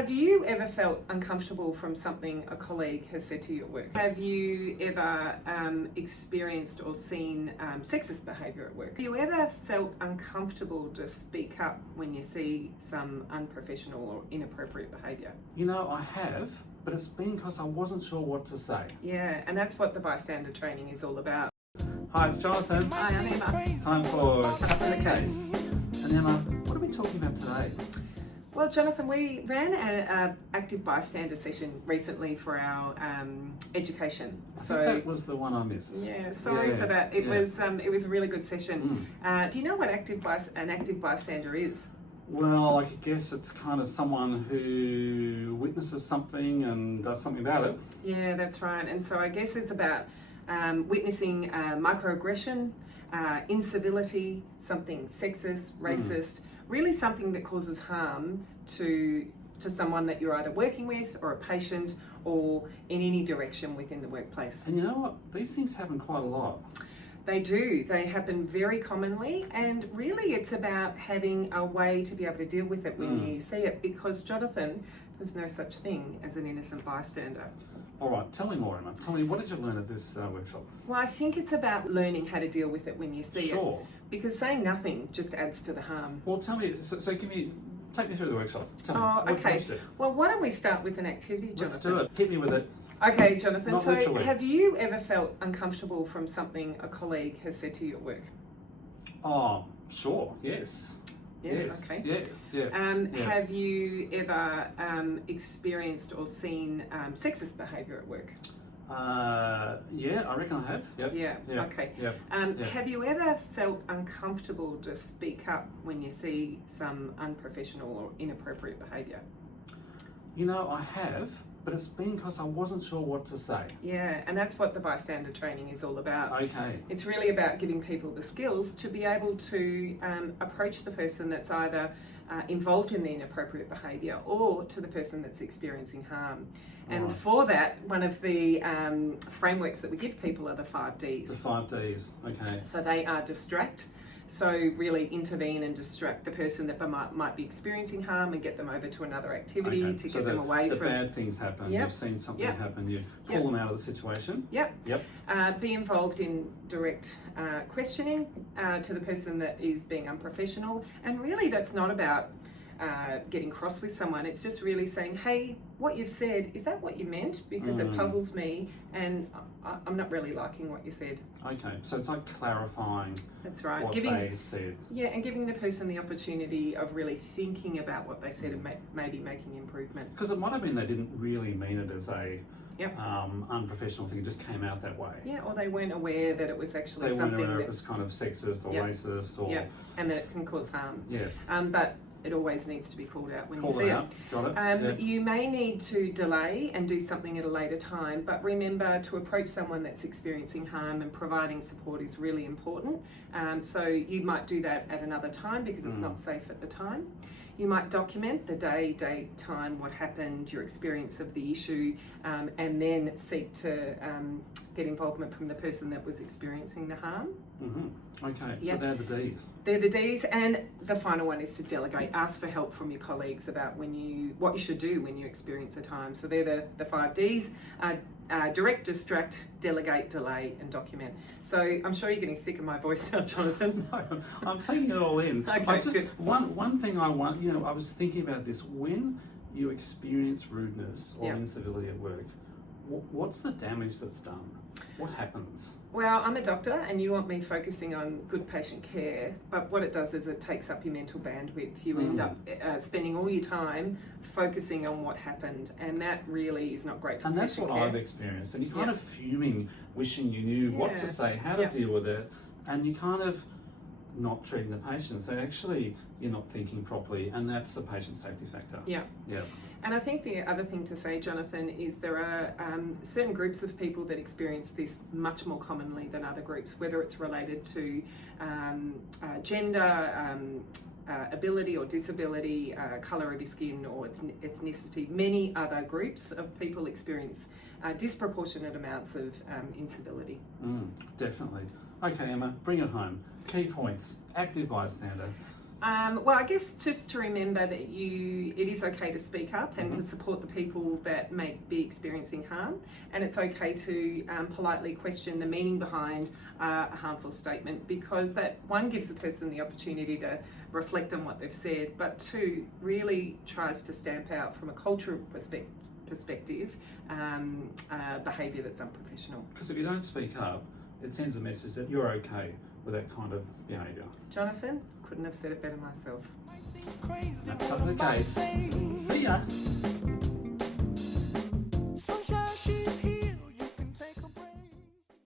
Have you ever felt uncomfortable from something a colleague has said to you at work? Have you ever experienced or seen sexist behaviour at work? Have you ever felt uncomfortable to speak up when you see some unprofessional or inappropriate behaviour? You know, I have, but it's been because I wasn't sure what to say. Yeah, and that's what the bystander training is all about. Hi, it's Jonathan. Hi, I'm Emma. It's time for Cut to the Case. And Emma, what are we talking about today? Well, Jonathan, we ran an active bystander session recently for our education. I think that was the one I missed. Yeah, sorry for that. It was a really good session. Do you know what an active bystander is? Well, I could guess it's kind of someone who witnesses something and does something about it. Yeah, that's right. And so I guess it's about witnessing microaggression, incivility, something sexist, racist, really something that causes harm to someone that you're either working with or a patient or in any direction within the workplace. And you know what? These things happen quite a lot. They do. They happen very commonly, and really it's about having a way to be able to deal with it when you see it, because, Jonathan, there's no such thing as an innocent bystander. All right, tell me more, Emma. Tell me, what did you learn at this workshop? Well, I think it's about learning how to deal with it when you see it. Sure. Because saying nothing just adds to the harm. Well, tell me, take me through the workshop. Tell me, Oh, okay. What you do? Well, why don't we start with an activity, Jonathan? Let's do it. Hit me with it. Okay, Jonathan. Not So, literally. have you ever felt uncomfortable from something a colleague has said to you at work? Oh, sure. Yes. Yeah. Yes. Okay. Yeah. Have you ever experienced or seen sexist behaviour at work? Yeah, I reckon I have. Yep. Yeah. Okay. Yep. Have you ever felt uncomfortable to speak up when you see some unprofessional or inappropriate behaviour? You know, I have, but it's been because I wasn't sure what to say. Yeah, and that's what the bystander training is all about. Okay. It's really about giving people the skills to be able to approach the person that's either involved in the inappropriate behaviour or to the person that's experiencing harm. And Right. for that, one of the frameworks that we give people are the 5 Ds. The 5 Ds. Okay. So they are distract. So really intervene and distract the person that might be experiencing harm and get them over to another activity to So get them away the from... bad things happen. Yep. You've seen something Yep. happen. You pull Yep. them out of the situation. Yep. Yep. Be involved in direct questioning to the person that is being unprofessional. And really that's not about getting cross with someone. It's just really saying, hey, what you've said, is that what you meant? Because it puzzles me and I'm not really liking what you said. Okay, so it's like clarifying That's right. what they said. Yeah, and giving the person the opportunity of really thinking about what they said and maybe making improvement. Because it might have been they didn't really mean it as a Yep. unprofessional thing, it just came out that way. Yeah, or they weren't aware that it was actually They weren't something aware that... it was kind of sexist or Yep. racist or... Yeah, and that it can cause harm. Yeah. But it always needs to be called out when Call you see it out. Got it. Yeah. You may need to delay and do something at a later time, but remember to approach someone that's experiencing harm and providing support is really important. So you might do that at another time because it's not safe at the time. You might document the day, date, time, what happened, your experience of the issue, and then seek to get involvement from the person that was experiencing the harm. Okay, Yep. so they're the Ds. They're the Ds, and the final one is to delegate. Ask for help from your colleagues about what you should do when you experience a time. So they're the 5 Ds. Direct, distract, delegate, delay, and document. So I'm sure you're getting sick of my voice now, Jonathan. No, I'm taking it all in. Okay, good. One thing I want, I was thinking about this. When you experience rudeness or incivility at work, what's the damage that's done? What happens? Well, I'm a doctor and you want me focusing on good patient care, but what it does is it takes up your mental bandwidth. You end up spending all your time focusing on what happened, and that really is not great for And that's patient what care. I've experienced. And you're kind of fuming, wishing you knew what to say, how to deal with it, and you kind of not treating the patient. So actually, you're not thinking properly, and that's a patient safety factor. Yeah. Yeah. And I think the other thing to say, Jonathan, is there are certain groups of people that experience this much more commonly than other groups, whether it's related to gender, ability or disability, colour of your skin or ethnicity. Many other groups of people experience disproportionate amounts of incivility. Definitely. Okay, Emma, bring it home. Key points. Active bystander. Well, I guess just to remember that it is okay to speak up and to support the people that may be experiencing harm, and it's okay to politely question the meaning behind a harmful statement, because that, one, gives the person the opportunity to reflect on what they've said, but two, really tries to stamp out from a cultural perspective behaviour that's unprofessional. Because if you don't speak up, it sends a message that you're okay with that kind of behaviour. Jonathan, couldn't have said it better myself. That's not the case. See ya.